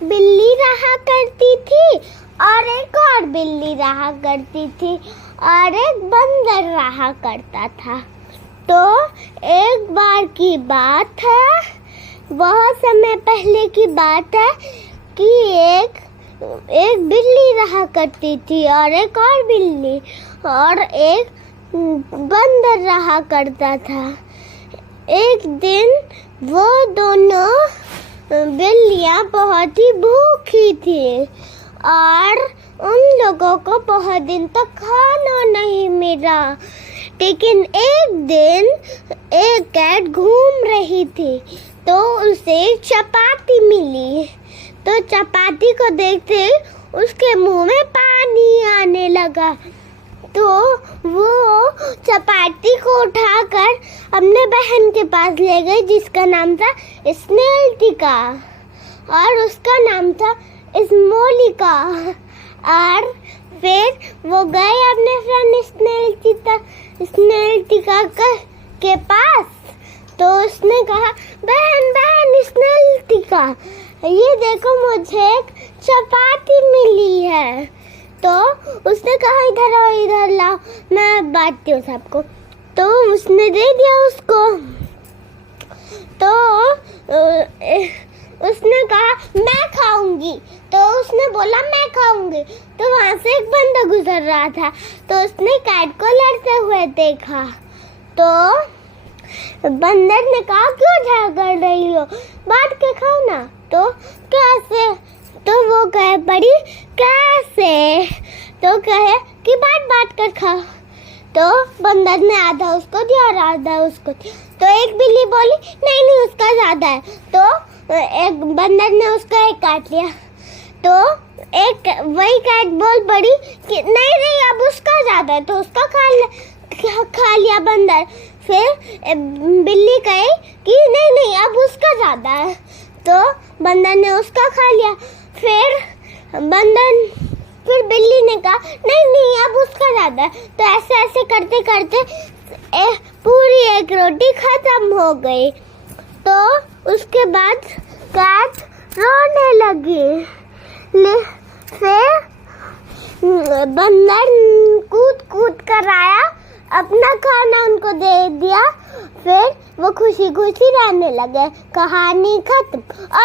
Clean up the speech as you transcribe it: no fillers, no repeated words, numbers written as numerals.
बिल्ली रहा करती थी और एक और बिल्ली रहा करती थी और एक बंदर रहा करता था। तो एक बार की बात है, बहुत समय पहले की बात है कि एक बिल्ली रहा करती थी और एक और बिल्ली और एक बंदर रहा करता था। एक दिन वो दोनों बिल्लियाँ बहुत ही भूखी थी और उन लोगों को बहुत दिन तक खाना नहीं मिला। लेकिन एक दिन एक कैट घूम रही थी तो उसे चपाती मिली। तो चपाती को देखते उसके मुंह में पानी आने लगा। तो वो चपाती को उठाकर अपने बहन के पास ले गई जिसका नाम था स्नेल्टिका और उसका नाम था स्मोलिका। और फिर वो गए अपने फ्रेंड स्नेल्टिका के पास। तो उसने कहा, बहन बहन स्नेल्टिका, ये देखो मुझे एक चपाती मिली है। तो उसने कहा, इधर आओ, इधर लाओ, मैं बांटती हूँ सबको। तो उसने दे दिया उसको। तो उसने कहा, मैं खाऊंगी। तो उसने बोला, मैं खाऊंगी। तो वहां से एक बंदा गुजर रहा था तो उसने कैट को लड़ते हुए देखा। तो बंदर ने कहा, क्यों झगड़ रही हो, बांट के खाओ ना। तो कैसे? तो वो कहे, बड़ी कैसे? तो कहे कि बांट कर खाओ। तो बंदर ने आधा उसको दिया और आधा उसको दिया। तो एक बिल्ली बोली, नहीं नहीं उसका ज्यादा है। तो एक बंदर ने उसका एक काट लिया। तो एक वही कैट बोल पड़ी कि नहीं नहीं अब उसका ज्यादा है। तो उसका खा लिया बंदर। फिर बिल्ली कही कि नहीं नहीं अब उसका ज्यादा है। तो बंदर ने उसका खा लिया। फिर बिल्ली ने कहा, नहीं नहीं अब उसका ज्यादा है। तो ऐसे ऐसे करते करते पूरी एक रोटी खत्म हो गई। तो उसके बाद कैट रोने लगी। फिर बंदर कूद कूद कर आया, अपना खाना उनको दे दिया। फिर वो खुशी खुशी रहने लगे। कहानी खत्म।